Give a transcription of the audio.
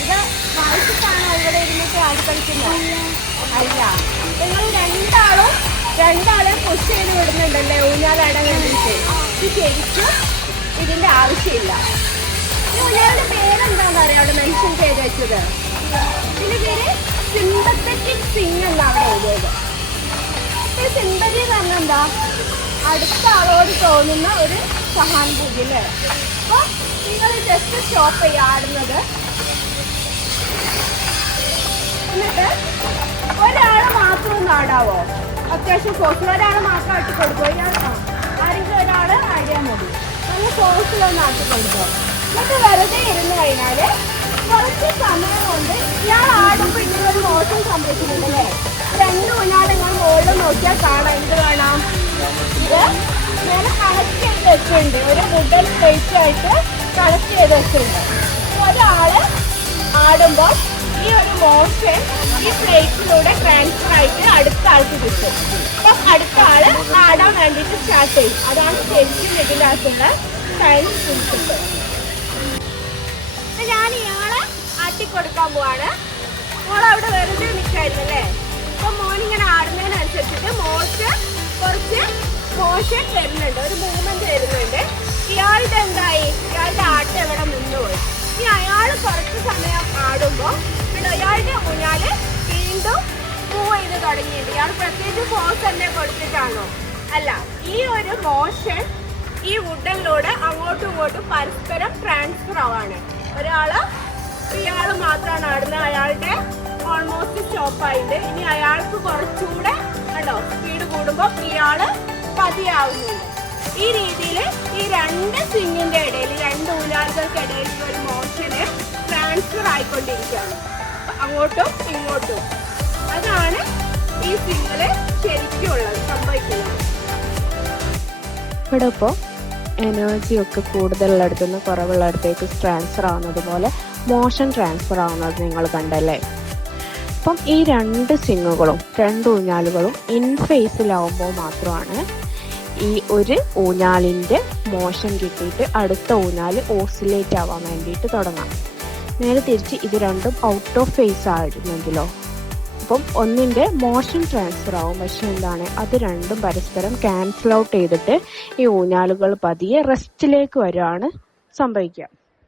ഇത് വായിച്ചിട്ടാണോ ഇവിടെ ഇരുന്നിട്ട് ആടി കളിക്കുന്നത്? അല്ല, നിങ്ങൾ രണ്ടാളെ പുഷ് ചെയ്ത് വിടുന്നുണ്ടല്ലേ ഊഞ്ഞാലാടാൻ വേണ്ടിയിട്ട്. ഇത് ശരിക്കും ഇതിന്റെ ആവശ്യമില്ല. ഈ ഊഞ്ഞാലിന്റെ പേരെന്താണെന്ന് അറിയാം അവിടെ മെൻഷൻ ചെയ്ത് വെച്ചത്. ഇതിന്റെ പേര് സിന്തറ്റിക് സ്വിംഗ് എന്നാണ് അവിടെ എഴുതിയത്. ഈ സിന്തറ്റി പറഞ്ഞ എന്താ, അടുത്ത ആളോട് തോന്നുന്ന ഒരു സഹാനുഭൂതി അല്ലേ. അപ്പൊ നിങ്ങൾ ജസ്റ്റ് സ്റ്റോപ്പ് ചെയ്യുക ആടുന്നത്. എന്നിട്ട് ഒരാള് മാത്രം ഒന്ന് ആടാവോ? അത്യാവശ്യം ഫോഴ്സിൽ ഒരാൾ മാത്രം ആട്ടി കൊടുക്കുമോ? ആരെങ്കിലും ഒരാള് ആടിയാൽ മതി. നല്ല ഫോഴ്സിലൊന്ന് ആട്ടി കൊടുക്കുമോ? എന്നിട്ട് വെറുതെ ഇരുന്ന് കഴിഞ്ഞാല് കുറച്ച് സമയം കൊണ്ട് ഇയാൾ ആടുമ്പോൾ ഇങ്ങനെ ഒരു മോശം സംഭവിക്കുന്നുണ്ട് അല്ലേ. രണ്ട് ഊഞ്ഞാലങ്ങൾ മുകളിൽ നോക്കിയാൽ കാണാം. എന്ത് കാണാം? ഇത് നേരെ കണക്ട് ചെയ്ത് വെച്ചിട്ടുണ്ട്. ഒരു വുഡൻ പ്ലേറ്റുമായിട്ട് കണക്ട് ചെയ്ത് വെച്ചിട്ടുണ്ട്. ഒരാള് ആടുമ്പോൾ ഈ ഒരു മോഷൻ ഈ പ്ലേറ്റിലൂടെ ട്രാൻസ്ഫർ ആയിട്ട് അടുത്ത ആൾക്ക് കിട്ടും. അപ്പം അടുത്ത ആള് ആടാൻ വേണ്ടിയിട്ട് സ്റ്റാർട്ട് ചെയ്യും. അതാണ് ശരിക്കും ഇതിനകത്തുള്ള സയൻസ് പ്രിൻസിപ്പിൾ. ഞാൻ ഇയാളെ ആട്ടിക്കൊടുക്കാൻ പോവാണ്. മോളവിടെ വെറുതെ നിൽക്കായിരുന്നു അല്ലേ. അപ്പൊ മോനിങ്ങനെ ആടുന്നതിനനുസരിച്ചിട്ട് കുറച്ച് മോഷൻ വരുന്നുണ്ട്, ഒരു മൂവ്മെന്റ് വരുന്നുണ്ട്. ഇയാളുടെ എന്തായി? ഇയാളുടെ ആട്ടം എവിടെ നിന്നുപോയി. ഇനി അയാൾ കുറച്ച് സമയം ആടുമ്പോൾ ഇയാളുടെ ഊഞ്ഞാല് വീണ്ടും മൂവ് ചെയ്ത് തുടങ്ങിയിട്ടുണ്ട്. ഇയാൾ പ്രത്യേകിച്ച് ഫോഴ്സ് തന്നെ കൊടുത്തിട്ടാണോ? അല്ല, ഈ ഒരു മോഷൻ ഈ വുഡനിലൂടെ അങ്ങോട്ടും ഇങ്ങോട്ടും പരസ്പരം ട്രാൻസ്ഫർ ആവാണ്. ഇയാള് മാത്രമാണ് ആടുന്നത്. അയാളുടെ ഓൾമോസ്റ്റ് സ്റ്റോപ്പ് ആയിട്ട്. ഇനി അയാൾക്ക് കുറച്ചുകൂടെ കണ്ടോ സ്പീഡ് കൂടുമ്പോൾ ഇയാള് പതിയാവുന്നുണ്ട്. ഈ രീതിയിൽ ഈ രണ്ട് സ്വിങ്ങിന്റെ ഇടയിൽ, രണ്ട് ഊഞ്ഞാലുകൾക്കിടയിൽ ഒരു മോഷന് ട്രാൻസ്ഫർ ആയിക്കൊണ്ടിരിക്കുകയാണ്, അങ്ങോട്ടും ഇങ്ങോട്ടും. അതാണ് ഈ സ്വിങ്ങില് ശരിക്കും സംഭവിക്കുന്നത്. ഇവിടെ ഇപ്പോൾ എനർജി ഒക്കെ കൂടുതലുള്ളിടത്തുനിന്ന് കുറവുള്ളിടത്തേക്ക് ട്രാൻസ്ഫർ ആവുന്നത് പോലെ മോഷൻ ട്രാൻസ്ഫർ ആവുന്നത് നിങ്ങൾ കണ്ടല്ലേ. അപ്പം ഈ രണ്ട് സ്വിങ്ങുകളും രണ്ട് ഊഞ്ഞാലുകളും ഇൻ ഫേസിലാവുമ്പോൾ മാത്രമാണ് ഈ ഒരു ഊഞ്ഞാലിൻ്റെ മോഷൻ കിട്ടിയിട്ട് അടുത്ത ഊഞ്ഞാല് ഓസിലേറ്റ് ആവാൻ വേണ്ടിയിട്ട് തുടങ്ങാം. നേരെ തിരിച്ച് ഇത് രണ്ടും ഔട്ട് ഓഫ് ഫേസ് ആയിരുന്നെങ്കിലോ അപ്പം ഒന്നിൻ്റെ മോഷൻ ട്രാൻസ്ഫർ ആവും. പക്ഷെ എന്താണ്, അത് രണ്ടും പരസ്പരം ക്യാൻസൽ ഔട്ട് ചെയ്തിട്ട് ഈ ഊഞ്ഞാലുകൾ പതിയെ റെസ്റ്റിലേക്ക് വരികയാണ് സംഭവിക്കുക.